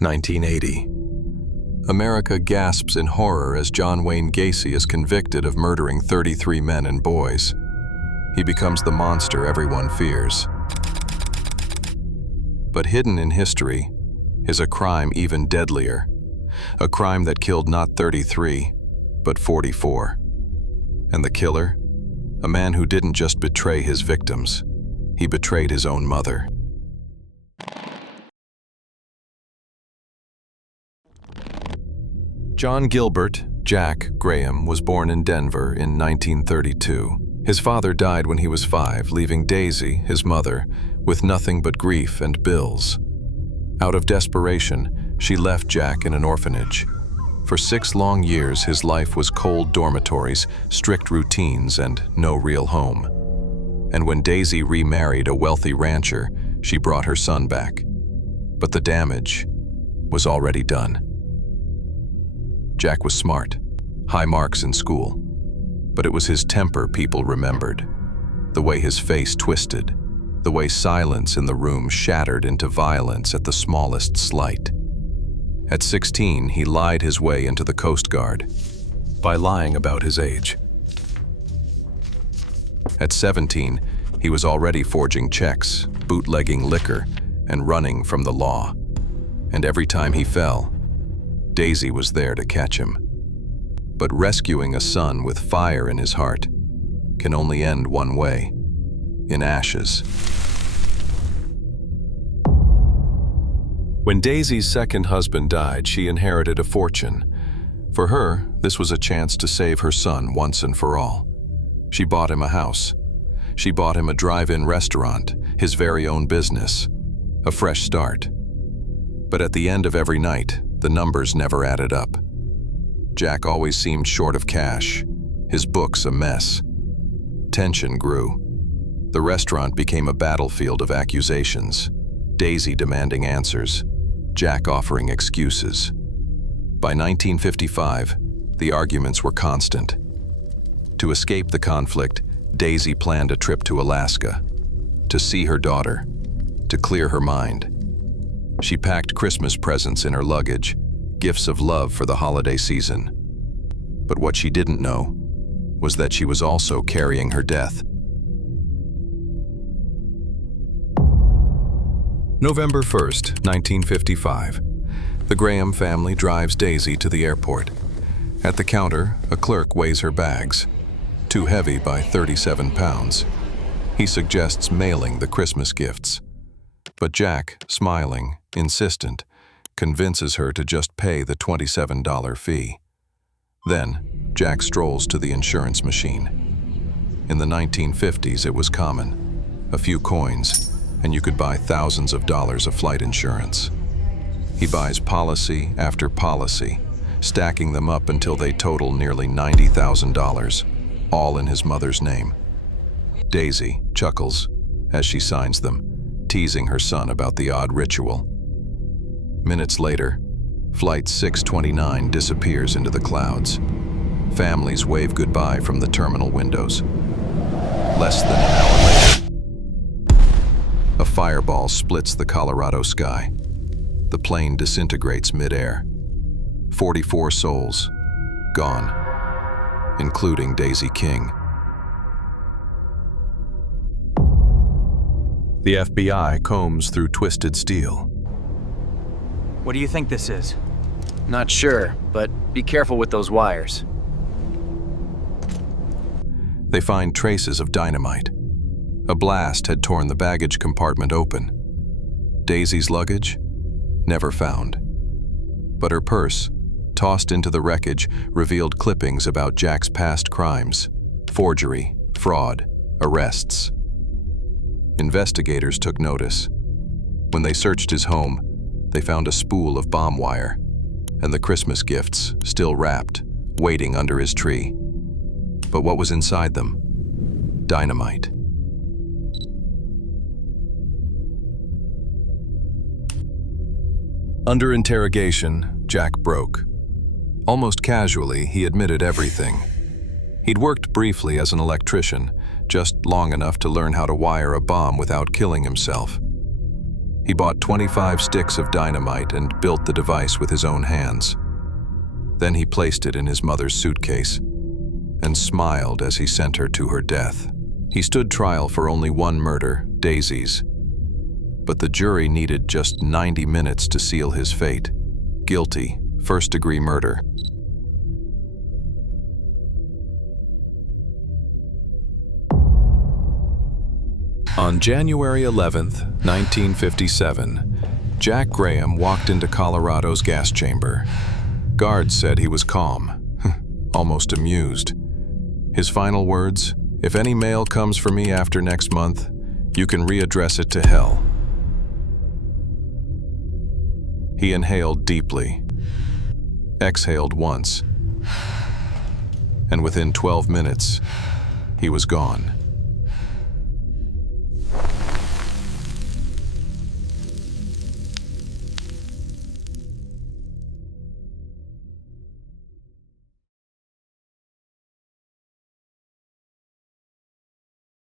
1980. America gasps in horror as John Wayne Gacy is convicted of murdering 33 men and boys. He becomes the monster everyone fears. But hidden in history is a crime even deadlier. A crime that killed not 33, but 44. And the killer? A man who didn't just betray his victims, he betrayed his own mother. John Gilbert, Jack Graham, was born in Denver in 1932. His father died when he was 5, leaving Daisy, his mother, with nothing but grief and bills. Out of desperation, she left Jack in an orphanage. For 6 long years, his life was cold dormitories, strict routines, and no real home. And when Daisy remarried a wealthy rancher, she brought her son back. But the damage was already done. Jack was smart, high marks in school, but it was his temper people remembered. The way his face twisted, the way silence in the room shattered into violence at the smallest slight. At 16, he lied his way into the Coast Guard by lying about his age. At 17, he was already forging checks, bootlegging liquor, and running from the law. And every time he fell, Daisy was there to catch him. But rescuing a son with fire in his heart can only end one way: in ashes. When Daisy's second husband died, she inherited a fortune. For her, this was a chance to save her son once and for all. She bought him a house. She bought him a drive-in restaurant, his very own business, a fresh start. But at the end of every night, the numbers never added up. Jack always seemed short of cash, his books a mess. Tension grew. The restaurant became a battlefield of accusations, Daisy demanding answers, Jack offering excuses. By 1955, the arguments were constant. To escape the conflict, Daisy planned a trip to Alaska, to see her daughter, to clear her mind. She packed Christmas presents in her luggage, gifts of love for the holiday season. But what she didn't know was that she was also carrying her death. November 1st, 1955. The Graham family drives Daisy to the airport. At the counter, a clerk weighs her bags, too heavy by 37 pounds. He suggests mailing the Christmas gifts. But Jack, smiling, insistent, convinces her to just pay the $27 fee. Then, Jack strolls to the insurance machine. In the 1950s, it was common. A few coins, and you could buy thousands of dollars of flight insurance. He buys policy after policy, stacking them up until they total nearly $90,000, all in his mother's name. Daisy chuckles as she signs them, teasing her son about the odd ritual. Minutes later, Flight 629 disappears into the clouds. Families wave goodbye from the terminal windows. Less than an hour later, a fireball splits the Colorado sky. The plane disintegrates mid-air. 44 souls, gone, including Daisy King. The FBI combs through twisted steel. What do you think this is? Not sure, but be careful with those wires. They find traces of dynamite. A blast had torn the baggage compartment open. Daisy's luggage? Never found. But her purse, tossed into the wreckage, revealed clippings about Jack's past crimes: forgery, fraud, arrests. Investigators took notice. When they searched his home, they found a spool of bomb wire, and the Christmas gifts still wrapped, waiting under his tree. But what was inside them? Dynamite. Under interrogation, Jack broke. Almost casually, he admitted everything. He'd worked briefly as an electrician, just long enough to learn how to wire a bomb without killing himself. He bought 25 sticks of dynamite and built the device with his own hands. Then he placed it in his mother's suitcase and smiled as he sent her to her death. He stood trial for only one murder, Daisy's. But the jury needed just 90 minutes to seal his fate. Guilty, first-degree murder. On January 11th, 1957, Jack Graham walked into Colorado's gas chamber. Guards said he was calm, almost amused. His final words, "If any mail comes for me after next month, you can readdress it to hell." He inhaled deeply, exhaled once, and within 12 minutes, he was gone.